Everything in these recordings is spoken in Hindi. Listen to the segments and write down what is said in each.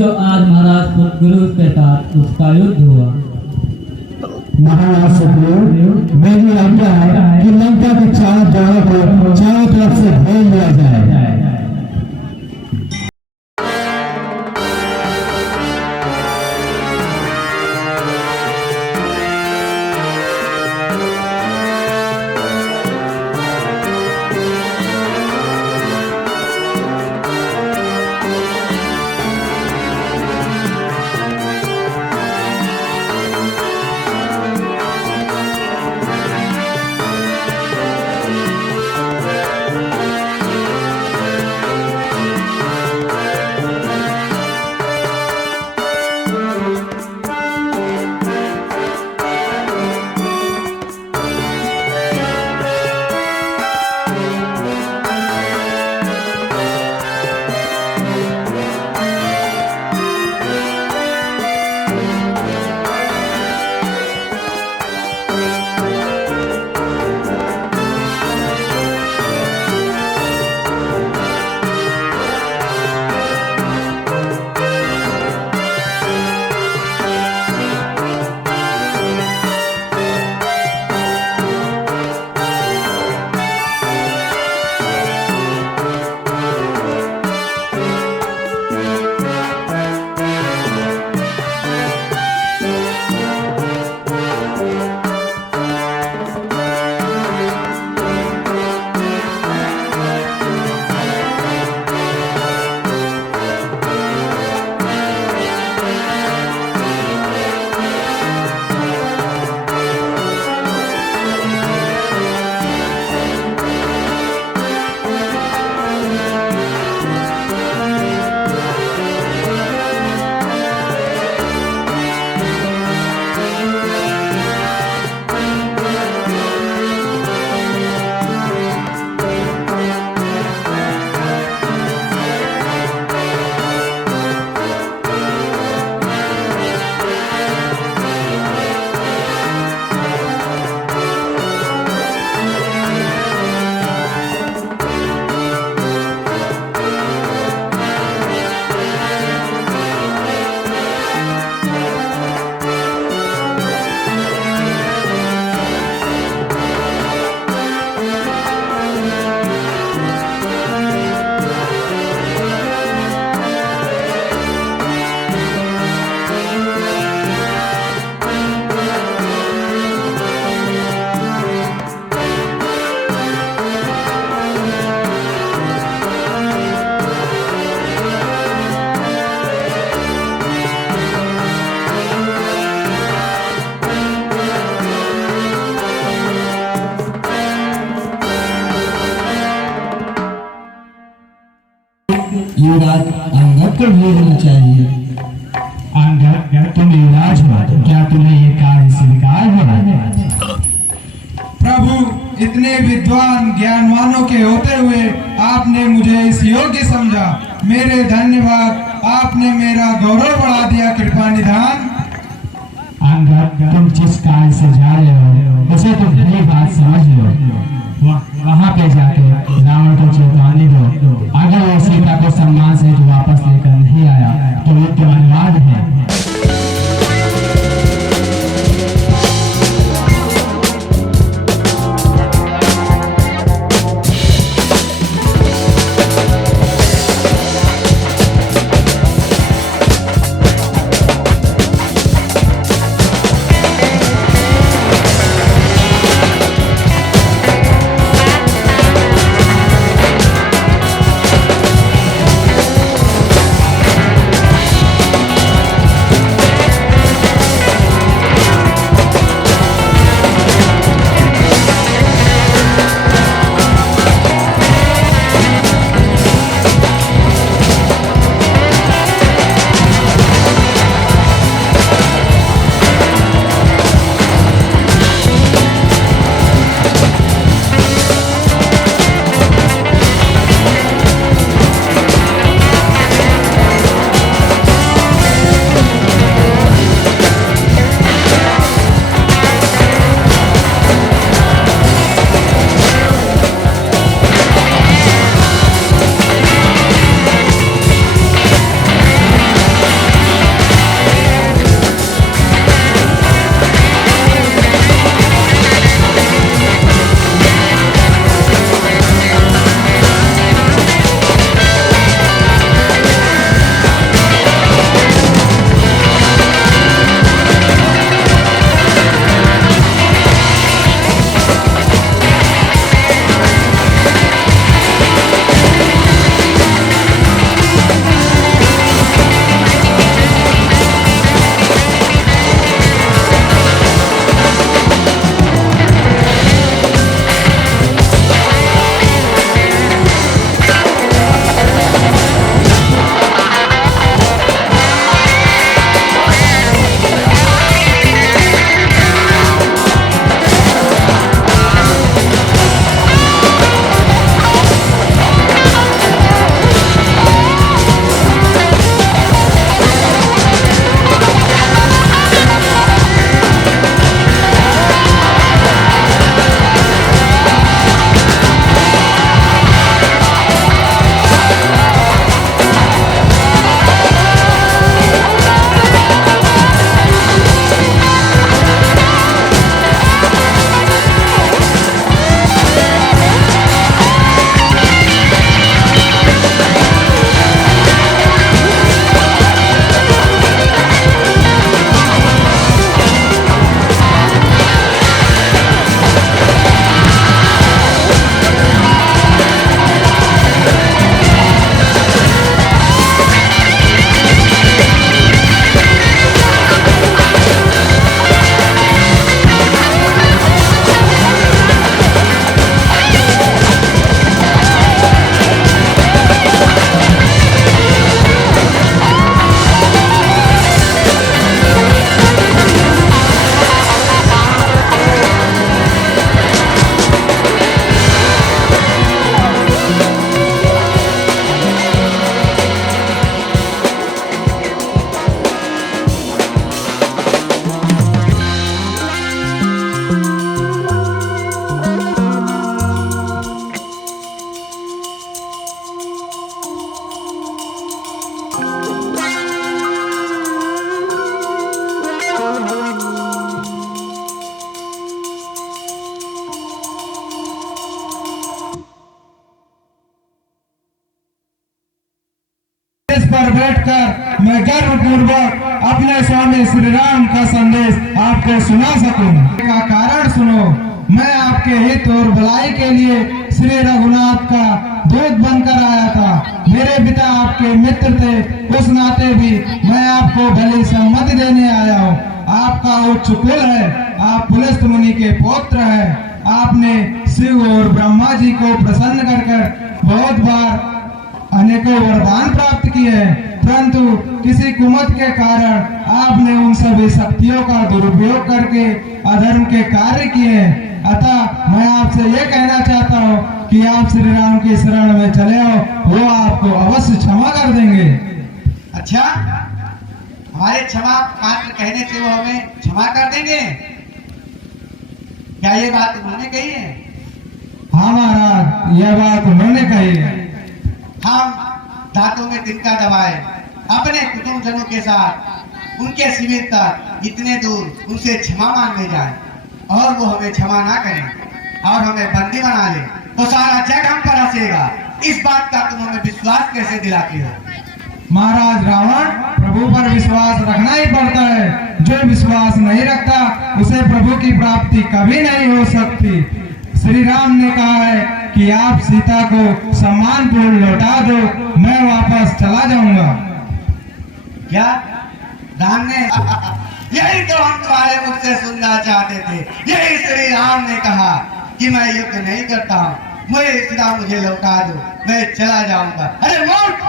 जो आज महाराज गुरु के साथ उसका युद्ध हुआ। महाराज सुग्रीव, मेरी आज्ञा है कि लंका के चारों तरफ से घेर लिया जाए। युवराज अंगद को भी होना चाहिए। अंगद, तुम युवराज हो तो क्या तुम्हें ये कार्य स्वीकार हो? प्रभु, इतने विद्वान ज्ञानवानों के होते हुए आपने मुझे इस योग्य समझा। मेरे धन्यवाद, आपने मेरा गौरव बढ़ा दिया। कृपा निधान। अंगद, तुम जिस कार्य से जा रहे हो उसे तुम भली बात समझ लो। वहाँ पे जाके रावण को चेतावनी दो, अगर वो सीता को सम्मान से वापस लेकर नहीं आया तो युद्ध अनिवार्य है। बैठकर मैं गर्वपूर्वक अपने स्वामी श्री राम का संदेश आपको सुना सकूं। का कारण सुनो, मैं आपके हित और भलाई के लिए श्री रघुनाथ का दूत बनकर आया था। मेरे पिता आपके मित्र थे, उस नाते भी मैं आपको भली सम्मति देने आया हूँ। आपका उच्च कुल है, आप पुलस्त मुनि के पुत्र हैं। आपने शिव और ब्रह्मा जी को प्रसन्न कर बहुत बार अनेकों वरदान प्राप्त किए हैं, परंतु किसी कुमत के कारण आपने उन सभी शक्तियों का दुरुपयोग करके अधर्म के कार्य किए हैं। अतः मैं आपसे ये कहना चाहता हूँ कि आप श्री राम की शरण में चले आओ, वो आपको अवश्य क्षमा कर देंगे। अच्छा, हमारे क्षमा मात्र कहने से वो हमें क्षमा कर देंगे? क्या ये बात उन्होंने कही है? हाँ महाराज, यह बात उन्होंने कही है। हम दांतों में तिनका दबाए अपने कुटुंबजनों के साथ उनके शिविर तक इतने दूर उनसे क्षमा मांगने जाए और वो हमें क्षमा ना करें और हमें बंदी बना ले, तो सारा जग हम पर हंसेगा। इस बात का तुम हमें विश्वास कैसे दिलाती हो? महाराज, रावण प्रभु पर विश्वास रखना ही पड़ता है। जो विश्वास नहीं रखता उसे प्रभु की प्राप्ति कभी नहीं हो सकती। श्री राम ने कहा है कि आप सीता को सम्मान पूर्ण लौटा दो, मैं वापस चला जाऊंगा। क्या राम ने? यही तो हम तुम्हारे मुख से सुनना चाहते थे। यही श्री राम ने कहा कि मैं युद्ध नहीं करता हूँ, मुझे सीता मुझे लौटा दो, मैं चला जाऊंगा। अरे मूर्ख,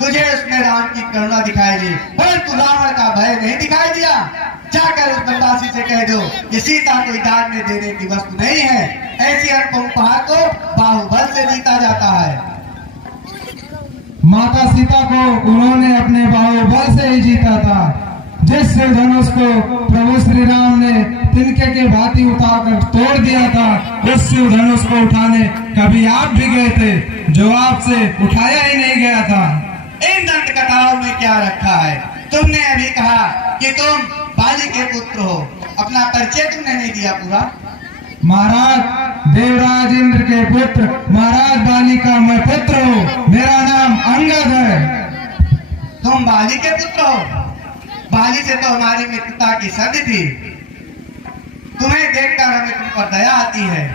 तुझे उसमें राम की करुणा दिखाई दी, परंतु रावण का भय नहीं दिखाई दिया। जाकर उस बनवासी से कह दो कि सीता कोई दान में देने की वस्तु नहीं है। ऐसी अनुपम उपहार को बाहुबल से जीता जाता है। माता सीता को उन्होंने अपने बाहुबल से ही जीता था। जिस शिव धनुष को प्रभु श्री राम ने तिनके के भांति उतारकर तोड़ दिया था, उस शिव धनुष को उठाने कभी आप भी गए थे, जो आपसे उठाया ही नहीं गया था। इन दंत कथाओं में क्या रखा है? तुमने अभी कहा कि तुम बाली के पुत्र हो, अपना परिचय तुमने नहीं दिया पूरा। महाराज, देवराज इंद्र के पुत्र महाराज बाली का मैं पुत्र हूँ, मेरा नाम अंगद है। तुम बाली के पुत्र हो? बाली से तो हमारी मित्रता की सदी थी। तुम्हें देखकर हमें तुम पर दया आती है।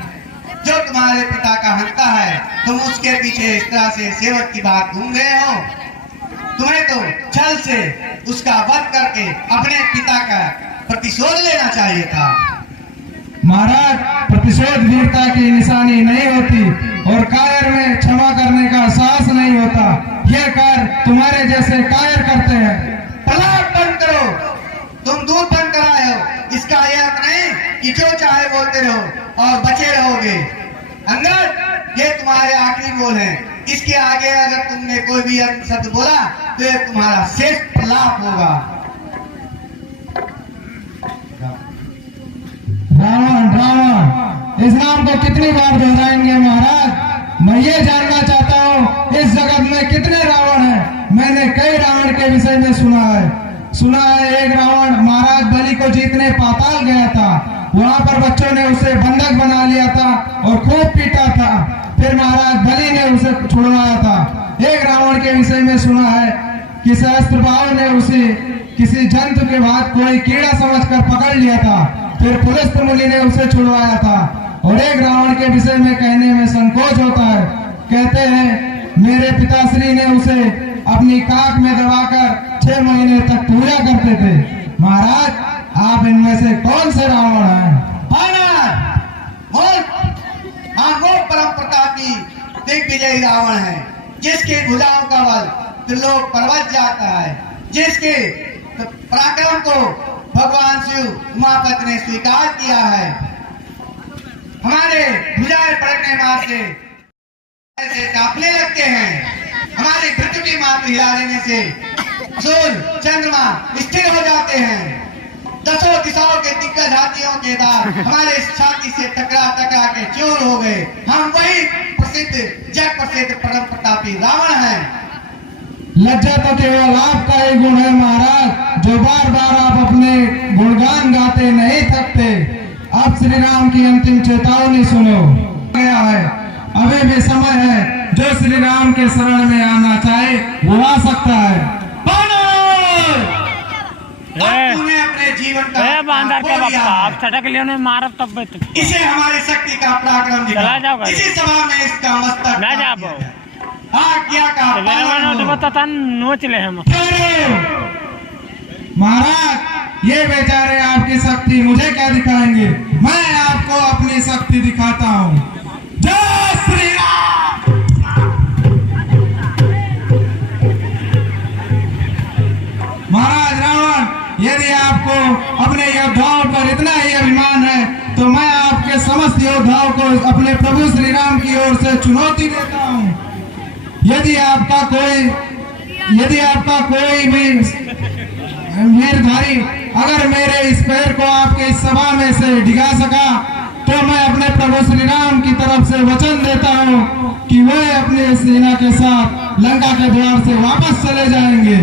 जो तुम्हारे पिता का हंता है, तुम उसके पीछे इस तरह से सेवक की बात घूम गए हो। तुम्हें तो छल से उसका वध करके अपने पिता का प्रतिशोध लेना चाहिए था। महाराज, प्रतिशोध वीरता की निशानी नहीं होती और कायर में क्षमा करने का साहस नहीं होता। यह कार्य तुम्हारे जैसे कायर करते हैं। प्रलाप बंद करो, तुम दूध बंद कराए हो। इसका यह अर्थ नहीं कि जो चाहे बोलते रहो और बचे रहोगे। अंगद, ये तुम्हारे आखिरी बोल हैं। इसके आगे अगर तुमने कोई भी शब्द बोला तो ये तुम्हारा शेष प्रलाप होगा। रावण, रावण, इस नाम को कितनी बार दोहराएंगे महाराज? मैं ये जानना चाहता हूँ, इस जगत में कितने रावण हैं? मैंने कई रावण के विषय में सुना है। एक रावण महाराज बलि को जीतने पाताल गया था। वहाँ पर बच्चों ने उसे बंधक बना लिया था और खूब पीटा था। फिर महाराज बलि ने उसे छुड़वाया था। एक रावण के विषय में सुना है कि सहस्त्रबाहु ने उसे किसी जंतु के बाद कोई कीड़ा समझकर पकड़ लिया था, फिर पुलस्त मुनि ने उसे छुड़वाया था। और एक रावण के विषय में कहने में संकोच होता है। कहते हैं मेरे पिताश्री ने उसे अपनी काख में दबाकर 6 महीने तक पूजा करते थे। महाराज, आप इनमें से कौन से रावण हैं? वो परम प्रतापी दिग्विजयी रावण है, जिसकी भुजाओं का बल त्रिलोक पर्वत जाता है, जिसके पराक्रम को भगवान शिव उमापति ने स्वीकार किया है। हमारे भुजाएं पड़कने मात्र से कांपने लगते हैं। हमारी पृथ्वी मात्र हिला देने से सूर्य चंद्रमा स्थिर हो जाते हैं। दसों दिशाओं के दिग्गज हाथियों के दांत हमारे छाती से टकरा के चूर हो गए। हम वही प्रसिद्ध जग प्रसिद्ध परम प्रतापी रावण हैं। लज्जा तो केवल आपका ही गुण है महाराज, जो बार बार आप अपने गुणगान गाते नहीं थकते। अब श्री राम की अंतिम चेतावनी सुनो। गया है, अभी भी समय है। जो श्री राम के शरण में आना चाहे वो आ सकता है। अब तूने अपने जीवन का बांधर खो के लिया बप्पा है। अब छटक लियो ने मारब तब बे तू इसे हमारी शक्ति का पराक्रम चला दिखा। जाओ घर। इसी सभा में इसका मस्तक ना काट जा दिया पाओ। जाए। आज्ञा का तो मेरे पालन मन हो। तो तन नोच ले हम महाराज ये बेचारे आपकी शक्ति मुझे क्या दिखाएंगे, मैं आपको अपनी शक्ति दिखाता हूँ। जय श्री राम। महाराज रावण, यदि आपको अपने योद्धाओं पर इतना ही अभिमान है तो मैं आपके समस्त योद्धाओं को अपने प्रभु श्री राम की ओर से चुनौती देता हूँ। यदि आपका कोई भी वीरधारी अगर मेरे इस पैर को आपके इस सभा में से डिगा सका तो मैं अपने प्रभु श्री राम की तरफ से वचन देता हूँ कि वे अपने सेना के साथ लंका के द्वार से वापस चले जाएंगे।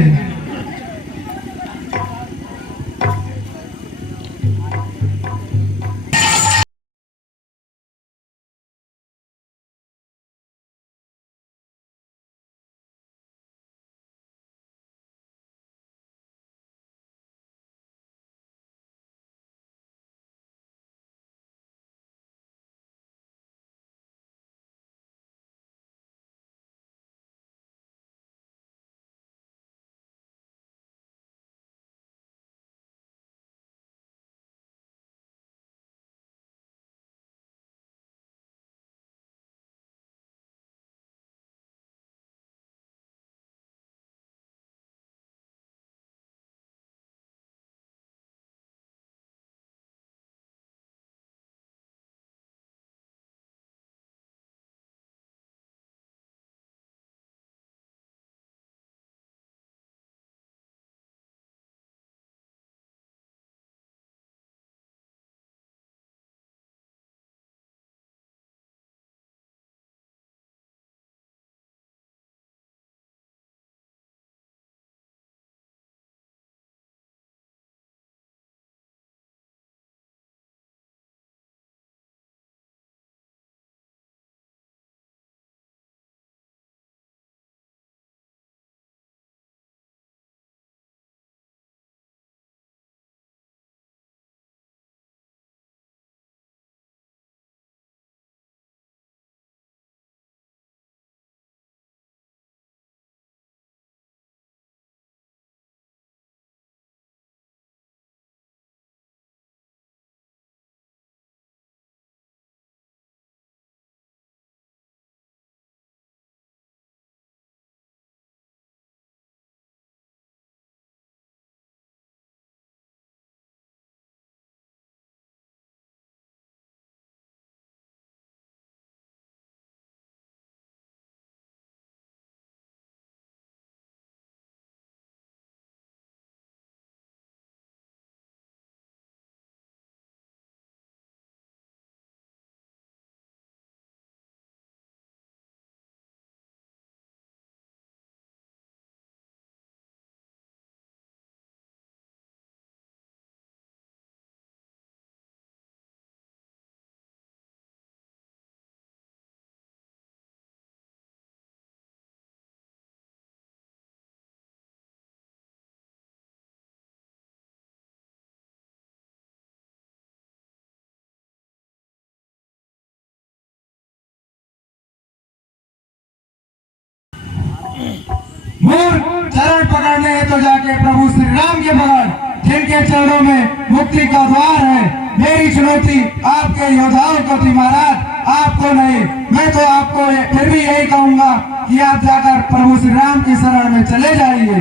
मूर्ख चरण पकड़ने है तो जाके प्रभु श्री राम के बगल, जिनके चरणों में मुक्ति का द्वार है। मेरी चुनौती आपके योद्धाओं को थी महाराज, आपको नहीं। मैं तो आपको फिर भी यही कहूंगा कि आप जाकर प्रभु श्री राम की शरण में चले जाइए।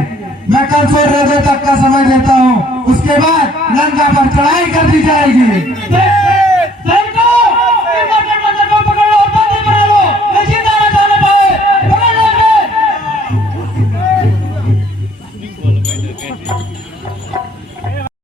मैं कल सूर्योदय तक का समय देता हूँ, उसके बाद लंका पर चढ़ाई कर दी जाएगी।